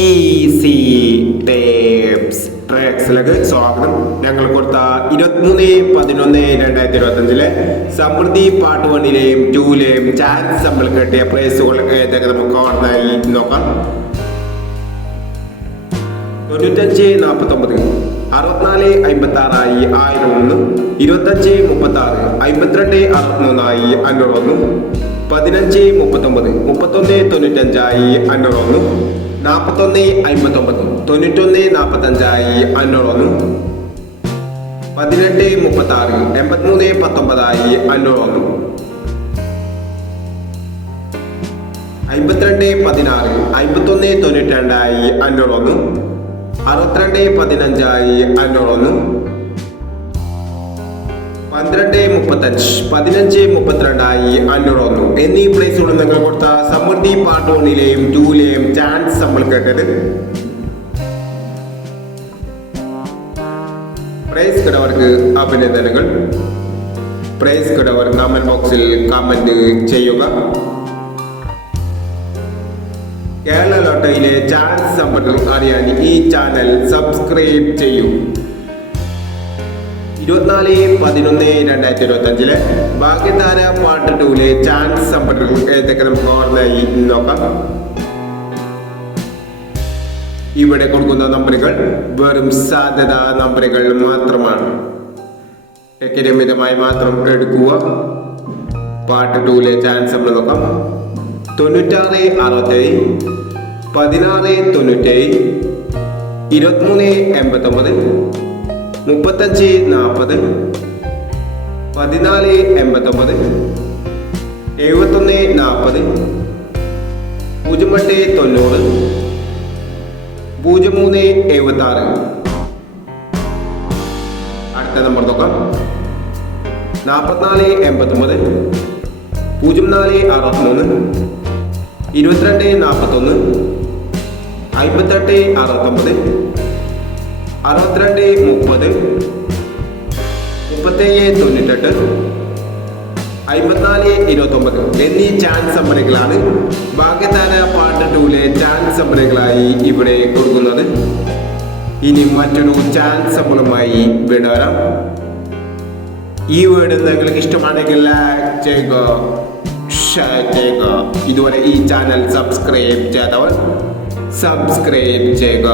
Easy tapes ട്രാക്സിലേക്ക് സ്വാഗതം. ഞങ്ങൾ കൊടുത്ത 23/11/2025 സമൃദ്ധി പാർട്ട് 1ലെയും 2ലെയും ചാൻസ് നമ്മൾ കിട്ടിയ പ്രൈസുകൾ ഏതൊക്കെ നമുക്ക് ഓർമ്മയായി നോക്കാം. 9549 6456 1001 2536 5263 501 1539 3195 501 4159 9145 501 1836 8319 501 5216 5192 501 6215 501 1235 1532 501 എന്നീ പ്രൈസുകൾ നിങ്ങൾ കൊടുത്ത സമൃദ്ധി പാർട്ട് 1ലെയും 2ലെയും ചാൻസ് നമ്മൾ കേട്ടത്. പ്രൈസ് കിടവർക്ക് അഭിനന്ദനങ്ങൾ. പ്രൈസ് കിടവർ കമന്റ് ബോക്സിൽ കമന്റ് ചെയ്യുക. കേരള ലോട്ടറിയിലെ ചാൻസ് സമ്പത്തുകൾ അറിയാൻ ഈ ചാനൽ സബ്സ്ക്രൈബ് ചെയ്യൂ. 24/11/2025 ഭാഗ്യധാര പാർട്ട് 2ലെ ചാൻസ് സമ്പത്തുകൾ ഏതൊക്കെ നമുക്ക് ഓർമ്മയായി നോക്കാം. ഇവിടെ കൊടുക്കുന്ന നമ്പറുകൾ വെറും സാധ്യതാ നമ്പറുകൾ മാത്രമാണ്. മിതമായി മാത്രം എടുക്കുക. പാർട്ട് 2ലെ ചാൻസ് നമ്മൾ നോക്കാം. 9667 1697 2389 3540 1489 7140 0890 0376. അടുത്ത നമ്പർ നോക്കാം. 4489 0463 2241 5869 6230 3798 5429 എന്നീ ചാൻസ് നമ്പറുകളാണ് ഭാഗ്യധാര പാർട്ട് 2ലെ ചാൻസ് നമ്പറുകളായി ഇവിടെ കൊടുക്കുന്നത്. ഇനി മറ്റൊരു ചാൻസ് നമ്പറുമായി വിടാം. ഈ വീഡിയോ നിങ്ങൾക്ക് ഇഷ്ടമാണെങ്കിൽ ലൈക്ക് ചെയ്യുക, ഷെയർ ചെയ്യുക. ഇതുവരെ ഈ ചാനൽ സബ്സ്ക്രൈബ് ചെയ്തവർ സബ്സ്ക്രൈബ് ചെയ്യുക.